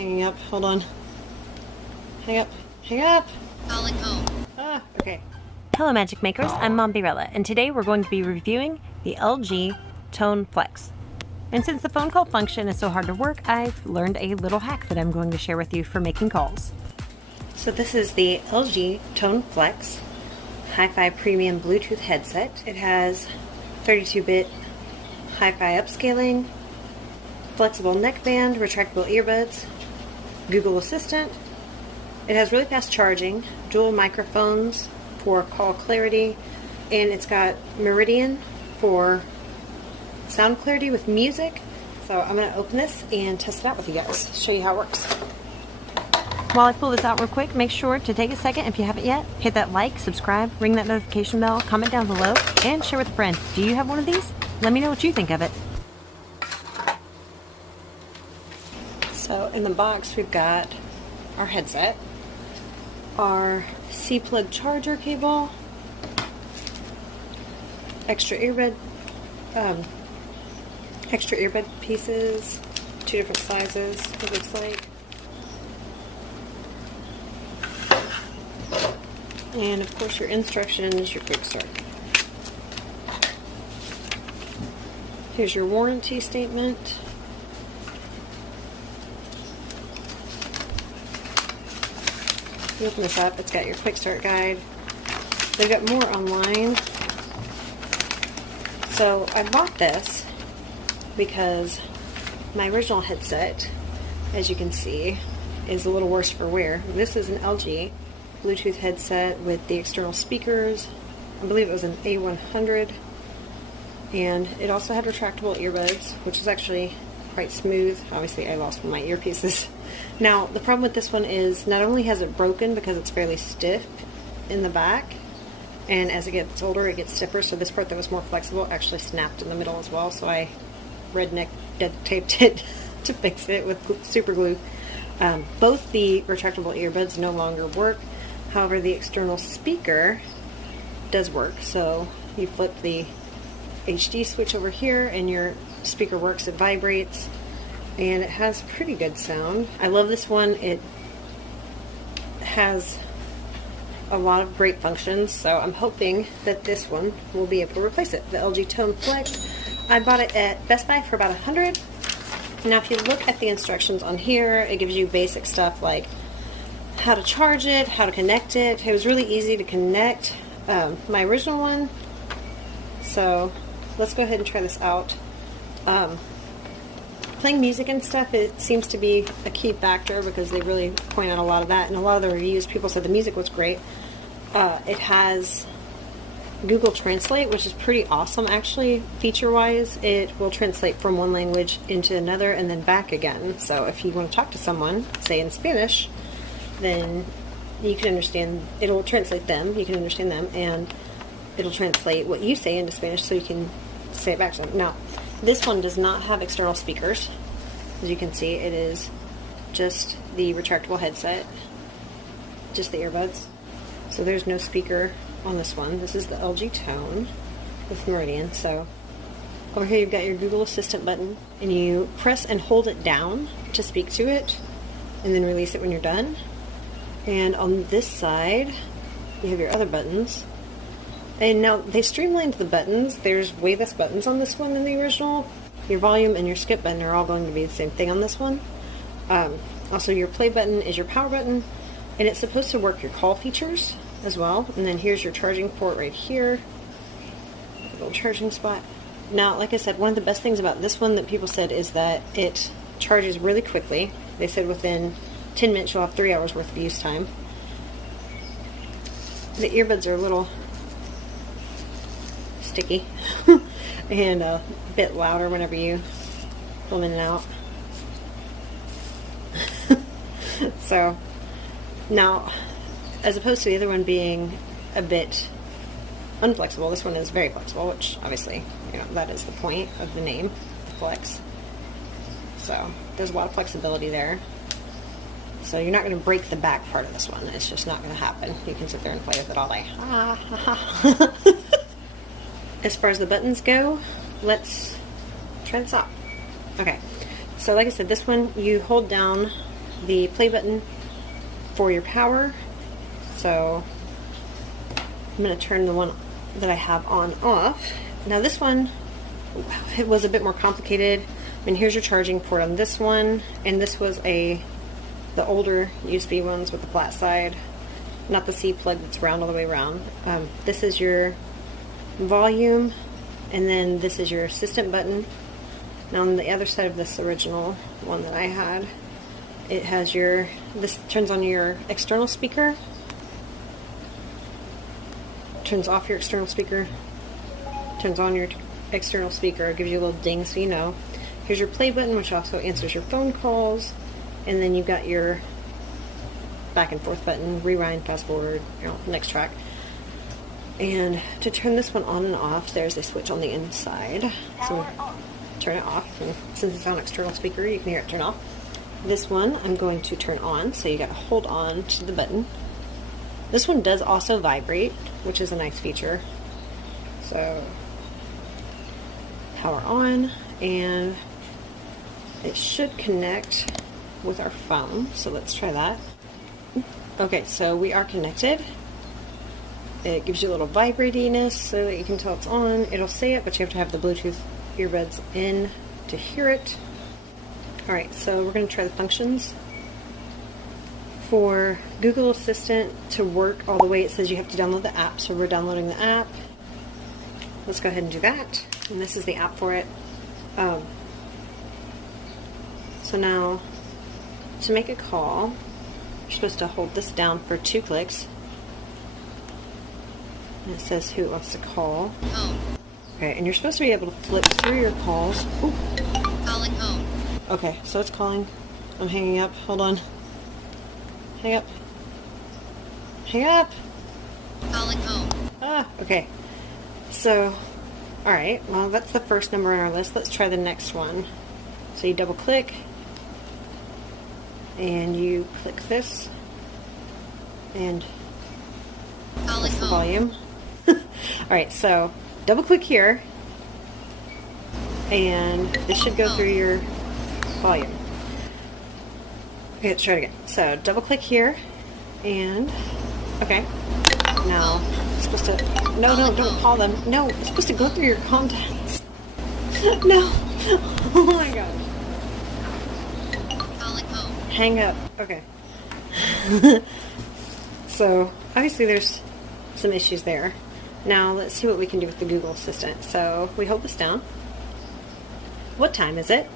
hanging up. Hold on. Hang up. Hang up! Calling home. Ah, okay. Hello Magic Makers, I'm Mombierella, and today we're going to be reviewing the LG Tone Flex. And since the phone call function is so hard to work, I've learned a little hack that I'm going to share with you for making calls. So this is the LG Tone Flex Hi-Fi Premium Bluetooth headset. It has 32-bit Hi-Fi upscaling, flexible neckband, retractable earbuds, Google Assistant. It has really fast charging, dual microphones for call clarity, and it's got Meridian for sound clarity with music. So I'm going to open this and test it out with you guys, show you how it works. While I pull this out real quick, make sure to take a second if you haven't yet. Hit that like, subscribe, ring that notification bell, comment down below, and share with a friend. Do you have one of these? Let me know what you think of it. So in the box we've got our headset, our C-plug charger cable, extra earbud pieces, 2 different sizes it looks like, and of course your instructions, your quick start. Here's your warranty statement. You open this up, it's got your quick start guide. They've got more online. So I bought this because my original headset, as you can see, is a little worse for wear. This is an LG Bluetooth headset with the external speakers. I believe it was an A100. And it also had retractable earbuds, which is actually quite smooth. Obviously I lost one of my earpieces. Now the problem with this one is not only has it broken because it's fairly stiff in the back, and as it gets older it gets stiffer, so this part that was more flexible actually snapped in the middle as well, so I redneck dead taped it to fix it with super glue. Both the retractable earbuds no longer work, however the external speaker does work, so you flip the HD switch over here and your speaker works, it vibrates, and it has pretty good sound. I love this one. It has a lot of great functions, so I'm hoping that this one will be able to replace it. The LG Tone Flex. I bought it at Best Buy for about $100. Now if you look at the instructions on here, it gives you basic stuff like how to charge it, how to connect it. It was really easy to connect my original one, so let's go ahead and try this out. Playing music and stuff, it seems to be a key factor because they really point out a lot of that. And a lot of the reviews, people said the music was great. It has Google Translate, which is pretty awesome actually, feature-wise. It will translate from one language into another and then back again. So if you want to talk to someone, say in Spanish, then you can understand, it'll translate them, you can understand them, and it'll translate what you say into Spanish so you can say it back to them. Now, this one does not have external speakers. As you can see, it is just the retractable headset, just the earbuds. So there's no speaker on this one. This is the LG Tone with Meridian. So over here you've got your Google Assistant button, and you press and hold it down to speak to it, and then release it when you're done. And on this side, you have your other buttons. And now they streamlined the buttons. There's way less buttons on this one than the original. Your volume and your skip button are all going to be the same thing on this one. Also your play button is your power button, and it's supposed to work your call features as well. And then here's your charging port right here. A little charging spot. Now, like I said, one of the best things about this one that people said is that it charges really quickly. They said within 10 minutes you'll have 3 hours worth of use time. The earbuds are a little sticky and a bit louder whenever you pull them in and out. So now, as opposed to the other one being a bit unflexible, this one is very flexible, which obviously, you know, that is the point of the name, Flex. So there's a lot of flexibility there. So you're not going to break the back part of this one. It's just not going to happen. You can sit there and play with it all day. As far as the buttons go, let's try this out. Okay, so like I said, this one you hold down the play button for your power. So I'm going to turn the one that I have on off. Now this one, it was a bit more complicated. I mean, here's your charging port on this one, and this was the older USB ones with the flat side, not the C plug that's round all the way around. This is your volume, and then this is your assistant button. Now on the other side of this original one that I had, it has this turns on your external speaker, turns off your external speaker, turns on your external speaker. It gives you a little ding so you know. Here's your play button, which also answers your phone calls, and then you've got your back and forth button, rewind, fast forward, next track. And to turn this one on and off, there's a switch on the inside. So turn it off, and since it's on external speaker, you can hear it turn off. This one I'm going to turn on, so you got to hold on to the button. This one does also vibrate, which is a nice feature. So power on, and it should connect with our phone. So let's try that. Okay, so we are connected. It gives you a little vibratiness so that you can tell it's on. It'll say it, but you have to have the Bluetooth earbuds in to hear it. Alright, so we're going to try the functions. For Google Assistant to work all the way, it says you have to download the app, so we're downloading the app. Let's go ahead and do that. And this is the app for it. So now, to make a call, you're supposed to hold this down for 2 clicks. And it says who it wants to call. Home. Okay, and you're supposed to be able to flip through your calls. Ooh. Calling home. Okay, so it's calling. I'm hanging up. Hold on. Hang up. Hang up! Calling home. Ah, okay. So, alright, well that's the first number on our list. Let's try the next one. So you double click, and you click this, and Calling that's the home. volume. Alright, so double click here, and this should go through your volume. Okay, let's try it again. So double click here, and okay. Now it's supposed to don't call them. No, it's supposed to go through your contacts. No. Oh my gosh. Calling home. Hang up. Okay. So obviously there's some issues there. Now let's see what we can do with the Google Assistant. So we hold this down. What time is it?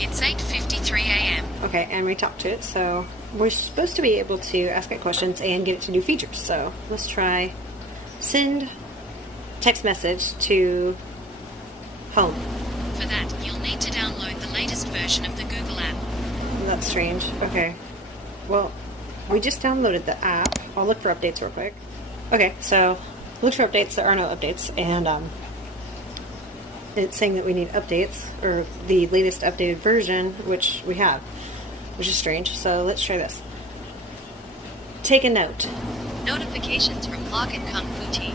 It's 8:53 a.m. Okay, and we talk to it. So we're supposed to be able to ask it questions and get it to do features. So let's try send text message to home. For that, you'll need to download the latest version of the Google app. That's strange. Okay. Well, we just downloaded the app. I'll look for updates real quick. Okay, so look for updates. There are no updates, and it's saying that we need updates, or the latest updated version, which we have, which is strange. So let's try this. Take a note. Notifications from Clock and Kung Fu Tea.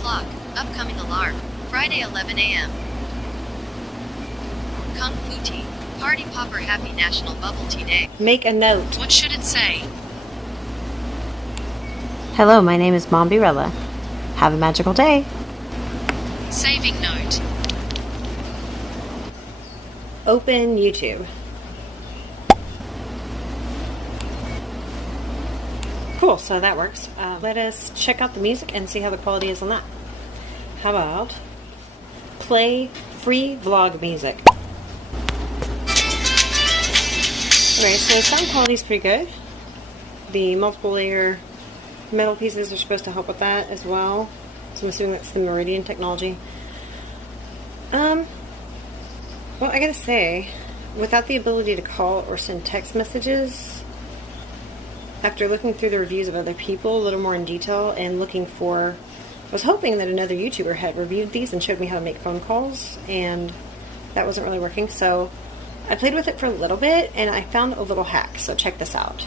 Clock. Upcoming alarm. Friday 11 a.m. Kung Fu Tea. Party Popper Happy National Bubble Tea Day. Make a note. What should it say? Hello, my name is Mombierella. Have a magical day. Saving note. Open YouTube. Cool, so that works. Let us check out the music and see how the quality is on that. How about play free vlog music? Alright, so sound quality is pretty good. The multiple layer metal pieces are supposed to help with that as well. So I'm assuming that's the Meridian technology. Well, I gotta say, without the ability to call or send text messages, after looking through the reviews of other people a little more in detail and looking for, I was hoping that another YouTuber had reviewed these and showed me how to make phone calls, and that wasn't really working. So I played with it for a little bit, and I found a little hack, so check this out.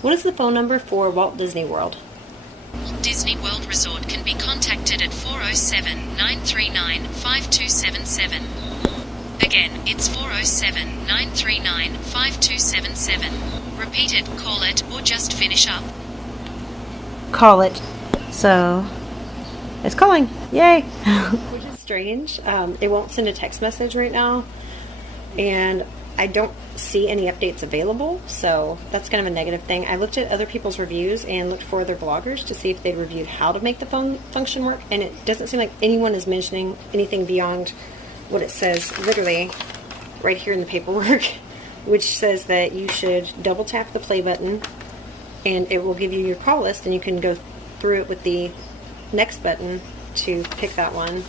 What is the phone number for Walt Disney World? Walt Disney World Resort can be contacted at 407-939-5277. Again, It's 407-939-5277. Repeat it, call it, or just finish up. Call it. So, it's calling. Yay! Which is strange. It won't send a text message right now, and I don't see any updates available, so that's kind of a negative thing. I looked at other people's reviews and looked for other bloggers to see if they'd reviewed how to make the phone function work, and it doesn't seem like anyone is mentioning anything beyond what it says literally right here in the paperwork, which says that you should double tap the play button and it will give you your call list, and you can go through it with the next button to pick that one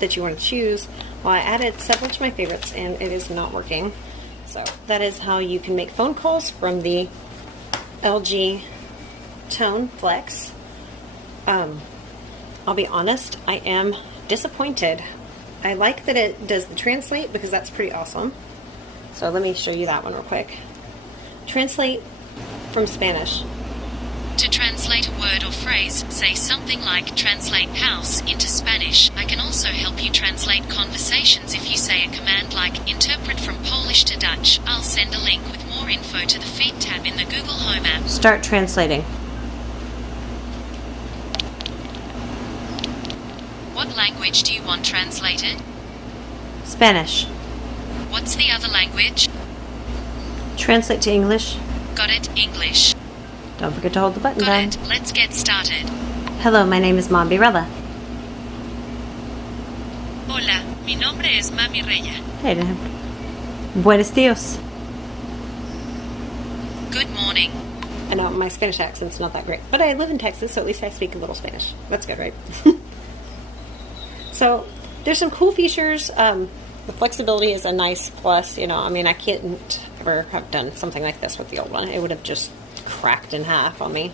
that you want to choose. Well, I added several to my favorites and it is not working. So that is how you can make phone calls from the LG Tone Flex. I'll be honest, I am disappointed. I like that it does the translate because that's pretty awesome. So let me show you that one real quick. Translate from Spanish. To translate a word or phrase, say something like translate house into Spanish. I can also help you translate conversations if you say a command like interpret from Polish to Dutch. I'll send a link with more info to the feed tab in the Google Home app. Start translating. What language do you want translated? Spanish. What's the other language? Translate to English. Got it, English. Don't forget to hold the button Got down. it, let's get started. Hello, my name is Mombierella. Hola, mi nombre es Mami Reya. Hey, buenos dias. Good morning. I know my Spanish accent's not that great, but I live in Texas, so at least I speak a little Spanish. That's good, right? So there's some cool features. The flexibility is a nice plus. You know, I mean, I couldn't ever have done something like this with the old one. It would have just cracked in half on me.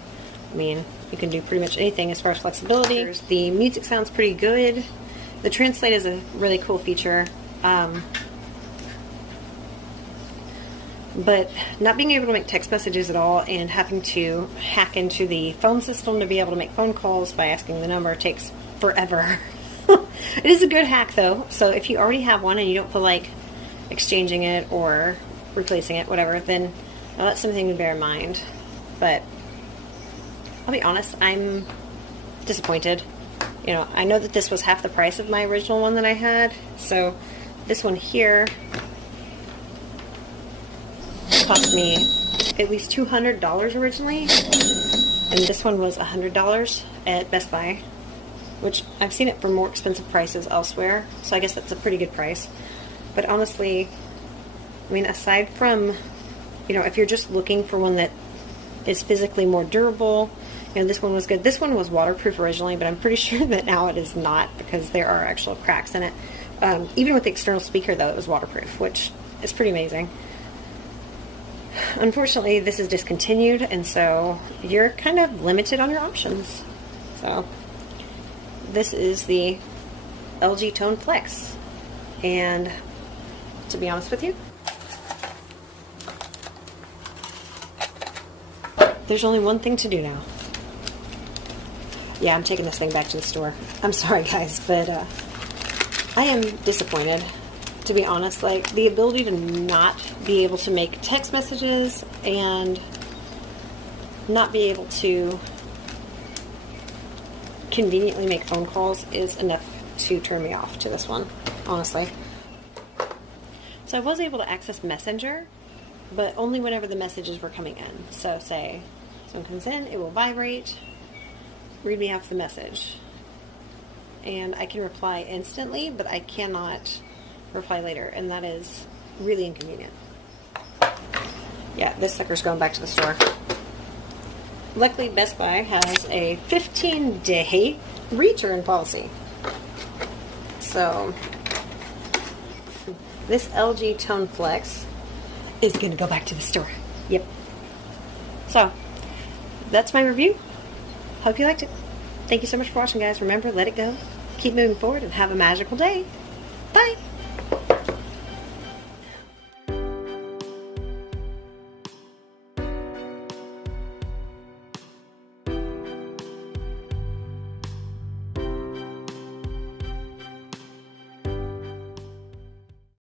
I mean, you can do pretty much anything as far as flexibility. The music sounds pretty good. The translate is a really cool feature. But not being able to make text messages at all and having to hack into the phone system to be able to make phone calls by asking the number takes forever. It is a good hack though, so if you already have one and you don't feel like exchanging it or replacing it, whatever, then that's something to bear in mind. But I'll be honest, I'm disappointed. You know, I know that this was half the price of my original one that I had, so this one here cost me at least $200 originally, and this one was $100 at Best Buy, which I've seen it for more expensive prices elsewhere, so I guess that's a pretty good price. But honestly, I mean, aside from, you know, if you're just looking for one that is physically more durable, you know, this one was good. This one was waterproof originally, but I'm pretty sure that now it is not because there are actual cracks in it. Even with the external speaker, though, it was waterproof, which is pretty amazing. Unfortunately, this is discontinued, and so you're kind of limited on your options. So this is the LG Tone Flex, and to be honest with you, there's only one thing to do now. Yeah, I'm taking this thing back to the store. I'm sorry, guys, but I am disappointed, to be honest. Like, the ability to not be able to make text messages and not be able to conveniently make phone calls is enough to turn me off to this one, honestly. So I was able to access Messenger, but only whenever the messages were coming in. So say someone comes in, it will vibrate, read me off the message, and I can reply instantly, but I cannot reply later, and that is really inconvenient. Yeah, this sucker's going back to the store. Luckily, Best Buy has a 15-day return policy. So this LG Tone Flex is going to go back to the store. Yep. So that's my review. Hope you liked it. Thank you so much for watching, guys. Remember, let it go. Keep moving forward and have a magical day. Bye.